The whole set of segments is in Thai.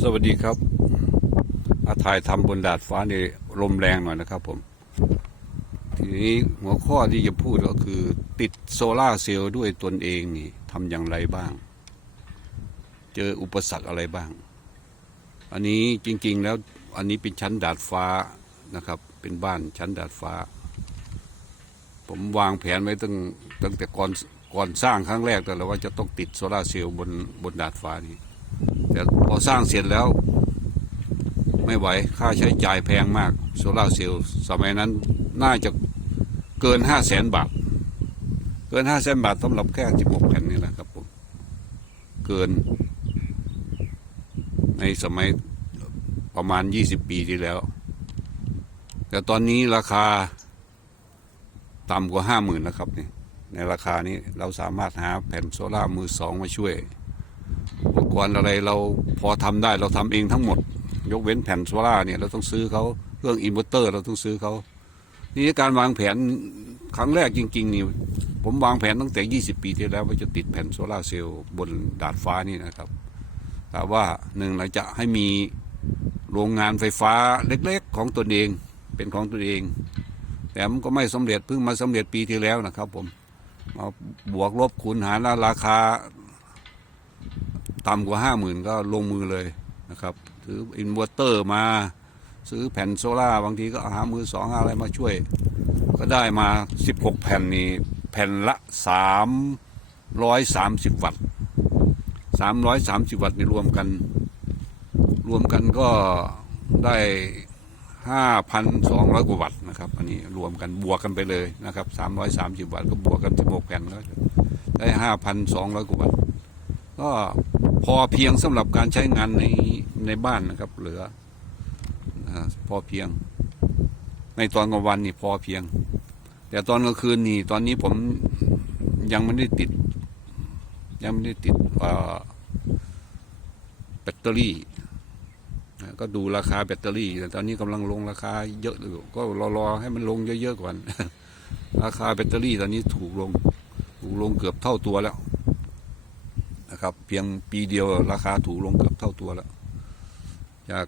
สวัสดีครับ อาถ่ายทำบนดาดฟ้านี่ลมแรงหน่อยนะครับผม ทีนี้หัวข้อที่จะพูดก็คือ ติดโซลาเซลล์ด้วยตนเองนี่ทำอย่างไรบ้าง เจออุปสรรคอะไรบ้าง อันนี้จริงๆแล้วอันนี้เป็นชั้นดาดฟ้านะครับ เป็นบ้านชั้นดาดฟ้า ผมวางแผนไว้ตั้งตั้งแต่ก่อนก่อนสร้างครั้งแรกแต่ละว่าจะต้องติดโซลาเซลล์บนบนดาดฟ้านี้ แต่พอสร้างเสร็จแล้ว ไม่ไหวค่าใช้จ่ายแพงมาก โซลาเซลล์สมัยนั้นน่าจะเกินห้าแสนบาท เกินห้าแสนบาทสำหรับแค่สิบหกแผ่นนี่แหละครับผมเกิน ในสมัยประมาณยี่สิบปีที่แล้ว แต่ตอนนี้ราคาต่ำกว่าห้าหมื่นแล้วครับนี่ในราคานี้เราสามารถหาแผ่นโซล่ามือสองมาช่วย กรณ์อะไรเราพอทำได้เราทำเองทั้งหมด ยกเว้นแผ่นโซล่าเนี่ยเราต้องซื้อเขาเครื่องอินเวอร์เตอร์ เราต้องซื้อเขานี่การวางแผนครั้งแรกจริงๆนี่ผมวางแผนตั้งแต่ 20 ปีที่แล้วว่าจะติดแผ่นโซล่าเซลล์บนดาดฟ้านี่นะครับแต่ว่าหนึ่งเราจะให้มีโรงงานไฟฟ้าเล็กๆ ของตนเองเป็นของตนเอง แต่มันก็ไม่สำเร็จเพิ่งมาสำเร็จปีที่แล้วนะครับผมมาบวกลบคูณหารแล้วราคา ต่ำกว่าห้าหมื่นก็ลงมือเลยนะครับซื้ออินเวอร์เตอร์มาซื้อแผ่นโซล่าบางทีก็หามือสองหาอะไรมาช่วย ก็ได้มา 16 แผ่นนี่แผ่นละ 330 วัตต์330 วัตต์นี่รวมกัน รวมกันก็ได้ 5,200 กว่าวัตต์นะครับ อันนี้รวมกันบวกกันไปเลยนะครับ 330 วัตต์ก็บวกกัน 16 แผ่นก็ได้ 5,200 กว่าวัตต์ก็ พอเพียงสำหรับการใช้งานในในบ้านนะครับ เหลือพอเพียง ในตอนกลางวันนี่พอเพียง แต่ตอนกลางคืนนี่ ตอนนี้ผมยังไม่ได้ติด ยังไม่ได้ติดแบตเตอรี่ก็ดูราคาแบตเตอรี่ แต่ตอนนี้กำลังลงราคาเยอะอยู่ก็รอรอให้มันลงเยอะๆก่อนราคาแบตเตอรี่ตอนนี้ถูกลง ถูกลงเกือบเท่าตัวแล้ว นะครับ เพียงปีเดียวราคาถูกลงเกือบเท่าตัวแล้ว จาก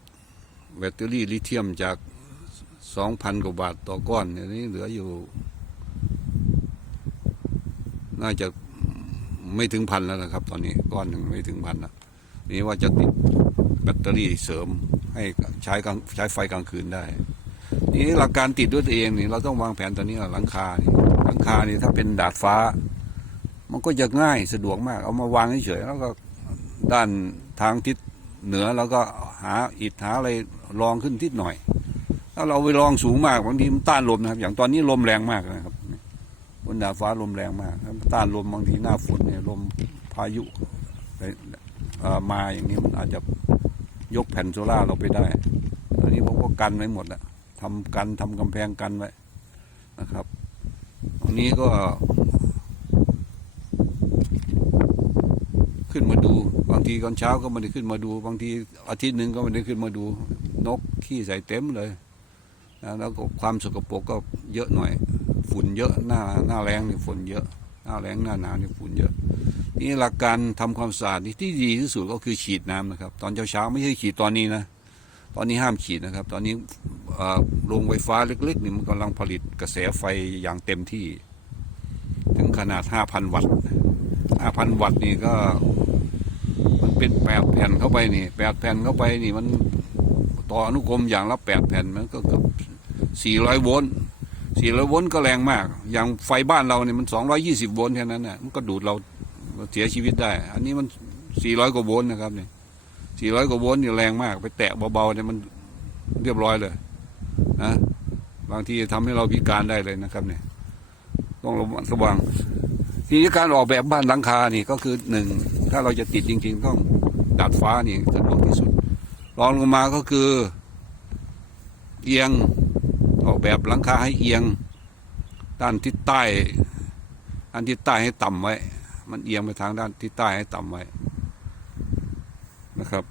แบตเตอรี่ลิเธียมจากสองพันกว่าบาทต่อก้อนเนี่ยนี้เหลืออยู่ น่าจะไม่ถึงพันแล้วนะครับ ตอนนี้ก้อนหนึ่งไม่ถึงพันแล้วนี่ว่าจะติดแบตเตอรี่เสริมให้ใช้กลางใช้ไฟกลางคืนได้ นี่หลักการติดด้วยตัวเองนี่เราต้องวางแผนตอนนี้หลังคาหลังคานี่ถ้าเป็นดาดฟ้า มันก็จะง่ายสะดวกมาก เอามาวางเฉยๆแล้วก็ด้านทางทิศเหนือแล้วก็หาอิฐหาอะไรรองขึ้นทิศหน่อย ถ้าเราไปรองสูงมากบางทีมันต้านลมนะครับ อย่างตอนนี้ลมแรงมากนะครับบนดาฟ้าลมแรงมากต้านลมบางทีหน้าฝนเนี่ยลมพายุมาอย่างนี้มันอาจจะยกแผ่นโซล่าเราไปได้อันนี้ผมก็กันไว้หมดแล้วทำกันทำกำแพงกันไว้นะครับ ตรงนี้ก็ ขึ้นมาดู บางทีตอนเช้าก็ไม่ได้ขึ้นมาดู บางทีอาทิตย์หนึ่งก็ไม่ได้ขึ้นมาดู นกขี้ใส่เต็มเลยนะแล้วก็ความสกปรกก็เยอะหน่อย ฝุ่นเยอะหน้าหน้าแรงนี่ฝุ่นเยอะ หน้าแรงหน้าหนาวนี่ฝุ่นเยอะนี่หลักการทำความสะอาดที่ดีที่สุดก็คือฉีดน้ำนะครับ ตอนเช้าเช้าไม่ใช่ฉีดตอนนี้นะตอนนี้ห้ามฉีดนะครับ ตอนนี้โรงไฟฟ้าเล็กๆนี่มันกำลังผลิตกระแสไฟอย่างเต็มที่ ถึงขนาด 5,000 วัตต์ 5,000 วัตต์นี่ก็ เป็นแปดแผ่นเข้าไปนี่แปดแผ่นเข้าไปนี่มันต่ออนุกรมอย่างละแปดแผ่นมันก็เกือบสี่ร้อยโวลต์สี่ร้อยโวลต์ก็แรงมาก อย่างไฟบ้านเราเนี่ยมันสองร้อยี่สิบโวลต์แค่นั้นน่ะมันก็ดูดเราเสียชีวิตได้ อันนี้มันสี่ร้อยกว่าโวลต์นะครับเนี่ยสี่ร้อยกว่าโวลต์นี่แรงมาก ไปแตะเบาๆเนี่ยมันเรียบร้อยเลยนะบางทีทำให้เราพิการได้เลยนะครับเนี่ยต้องระมัดระวังทีนี้การออกแบบบ้านหลังคานี่ก็คือหนึ่งถ้าเราจะติดจริง ๆ ต้อง ดาดฟ้านี่สะดวกที่สุดรองลงมาก็คือ เอียงออกแบบหลังคาให้เอียง ด้านทิศใต้ด้านทิศใต้ให้ต่ำไว้ มันเอียงไปทางด้านทิศใต้ให้ต่ำไว้นะครับ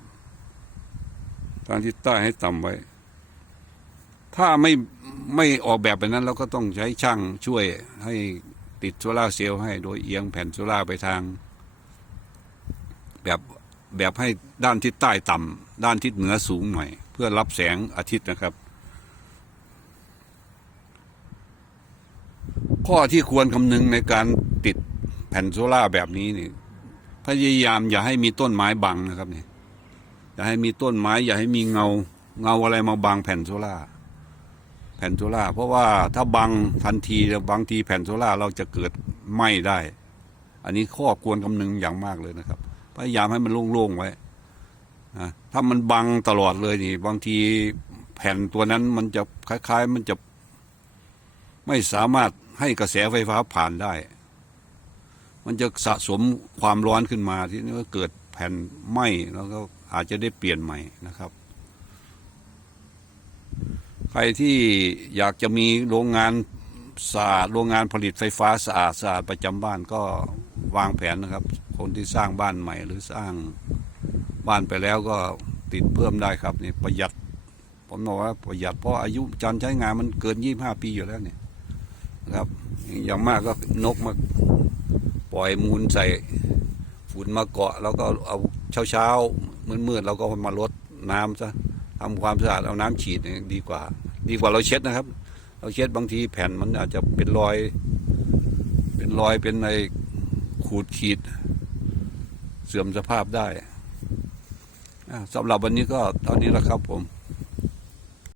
ด้านทิศใต้ให้ต่ำไว้ ถ้าไม่ไม่ออกแบบแบบนั้นเราก็ต้องใช้ช่างช่วยให้ติดโซลาเซลล์ให้โดยเอียงแผ่นโซลาไปทาง แบบ แบบให้ด้านทิศใต้ต่ด้านทิศเหนือสูงหน่อย เพื่อรับแสงอาทิตย์นะครับ ข้อที่ควรคำนึงในการติดแผ่นโซล่าแบบนี้นี่พยายามอย่าให้มีต้นไม้บังนะครับนี่อย่าให้มีต้นไม้ อย่าให้มีเงาเงาอะไรมาบังแผ่นโซล่าแผ่นโซล่าเพราะว่าถ้าบังทันทีบางทีแผ่นโซล่าเราจะเกิดไหม้ได้ อันนี้ข้อควรคำนึงอย่างมากเลยนะครับ พยายามให้มันโล่งๆไว้นะถ้ามันบังตลอดเลยนี่ บางทีแผ่นตัวนั้นมันจะคล้าย ๆ มันจะไม่สามารถให้กระแสไฟฟ้าผ่านได้ มันจะสะสมความร้อนขึ้นมาที่นี่ก็เกิดแผ่นไหมแล้วก็อาจจะได้เปลี่ยนใหม่นะครับ ใครที่อยากจะมีโรงงานสะอาดโรงงานผลิตไฟฟ้าสะอาดสะอาดประจำบ้านก็วางแผนนะครับคนที่สร้างบ้านใหม่หรือสร้างบ้านไปแล้วก็ติดเพิ่มได้ครับนี่ประหยัด ผมบอกว่าประหยัดเพราะอายุการใช้งานมันเกินยี่ห้าปีอยู่แล้วเนี่ยนะครับอย่างมากก็นกมาปล่อยมูลใส่ฝุ่นมาเกาะ แล้วก็เอาเช้าเช้ามืดมืดๆเราก็มาลดน้ำซะทำความสะอาดเอาน้ำฉีดดีกว่า ดีกว่าเราเช็ดนะครับ เราเช็ดบางทีแผ่นมันอาจจะเป็นรอย เป็นรอยเป็นในขูดขีด เสื่อมสภาพได้สำหรับวันนี้ก็เท่านี้แหละครับผม